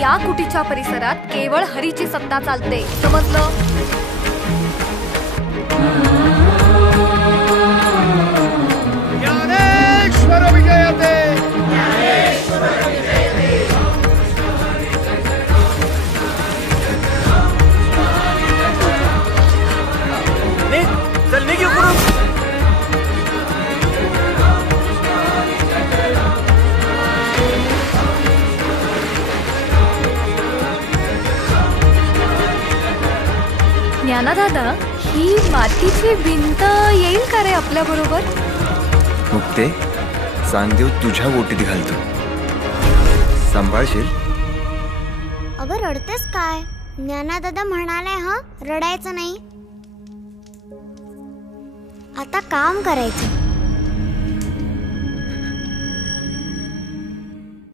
या कुटीच्या परिसरात केवळ हरीची सत्ता चालते, समजलं? ज्ञानेश्वर विजयते. चल निघ इकडून. ज्ञानादादा, ही मातीची भिंत येईल का रे आपल्या बरोबर? मुक्ते, चांगदेव तुझ्या बोटीत घालतो, सांभाळशील? अगं रडतेस काय? ज्ञानादादा म्हणालाय रडायचं नाही. आता काम करायचं.